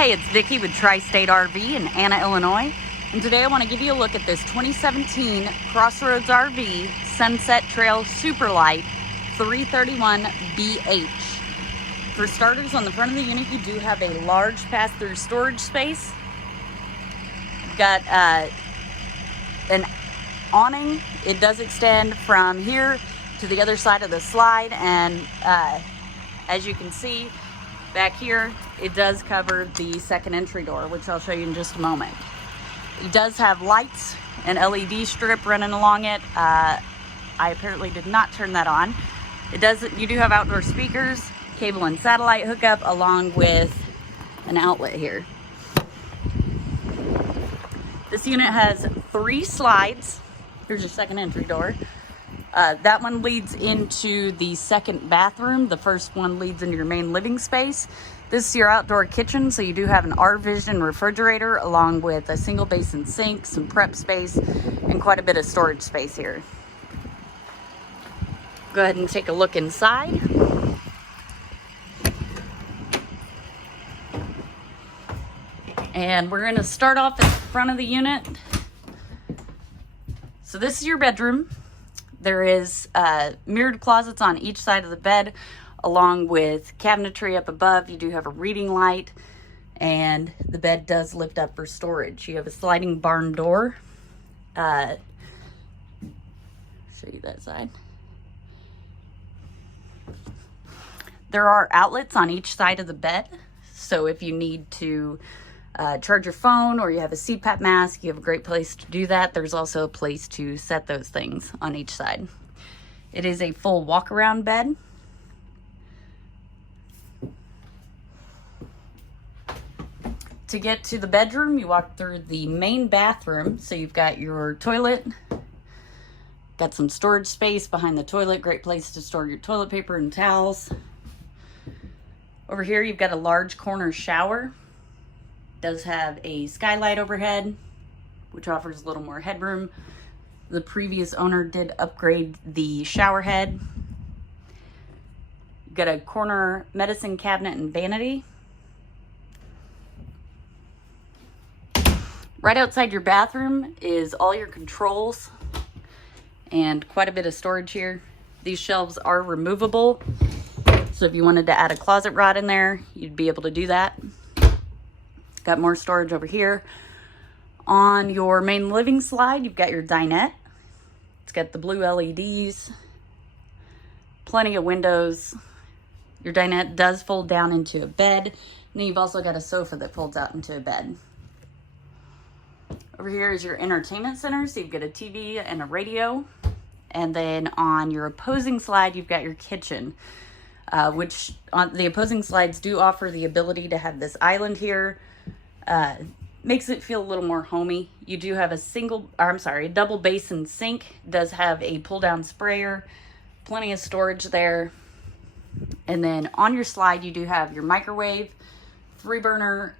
Hey, it's Vicki with Tri-State RV in Anna, Illinois. And today I want to give you a look at this 2017 CrossRoads RV Sunset Trail Super Lite 331BH. For starters, on the front of the unit, you do have a large pass-through storage space. You've got an awning. It does extend from here to the other side of the slide, and as you can see back here, it does cover the second entry door, which I'll show you in just a moment. It does have lights and LED strip running along it. I apparently did not turn that on. You do have outdoor speakers, cable and satellite hookup, along with an outlet here. This unit has 3 slides. Here's your second entry door. That one leads into the second bathroom. The first one leads into your main living space. This is your outdoor kitchen, so you do have an R-Vision refrigerator along with a single basin sink, some prep space, and quite a bit of storage space here. Go ahead and take a look inside. And we're going to start off at the front of the unit. So this is your bedroom. There is mirrored closets on each side of the bed, along with cabinetry up above. You do have a reading light, and the bed does lift up for storage. You have a sliding barn door. Show you that side. There are outlets on each side of the bed, so if you need to charge your phone or you have a CPAP mask, you have a great place to do that. There's also a place to set those things on each side. It is a full walk-around bed. To get to the bedroom, you walk through the main bathroom. So you've got your toilet, got some storage space behind the toilet, great place to store your toilet paper and towels. Over here, you've got a large corner shower. Does have a skylight overhead, which offers a little more headroom. The previous owner did upgrade the shower head. You've got a corner medicine cabinet and vanity. Right outside your bathroom is all your controls and quite a bit of storage here. These shelves are removable, so if you wanted to add a closet rod in there, you'd be able to do that. Got more storage over here. On your main living slide, you've got your dinette. It's got the blue LEDs, plenty of windows. Your dinette does fold down into a bed. And then you've also got a sofa that folds out into a bed. Over here is your entertainment center. So you've got a TV and a radio. And then on your opposing slide, you've got your kitchen, which on the opposing slides do offer the ability to have this island here. Makes it feel a little more homey. You do have a double basin sink. Does have a pull down sprayer, plenty of storage there. And then on your slide, you do have your microwave, 3-burner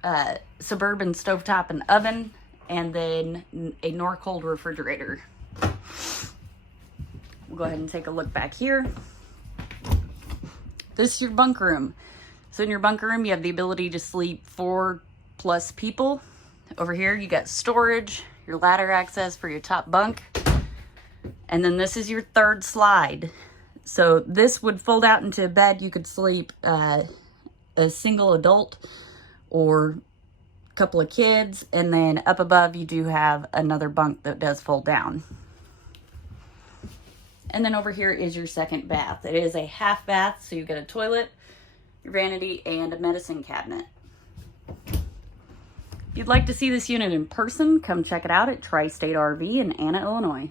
Suburban stovetop and oven, and then a Norcold refrigerator. We'll go ahead and take a look back here. This is your bunk room. So in your bunk room, you have the ability to sleep 4+ people. Over here, you got storage, your ladder access for your top bunk. And then this is your third slide. So this would fold out into a bed. You could sleep a single adult or a couple of kids. And then up above, you do have another bunk that does fold down. And then over here is your second bath. It is a half bath, so you've got a toilet, your vanity, and a medicine cabinet. If you'd like to see this unit in person, come check it out at Tri-State RV in Anna, Illinois.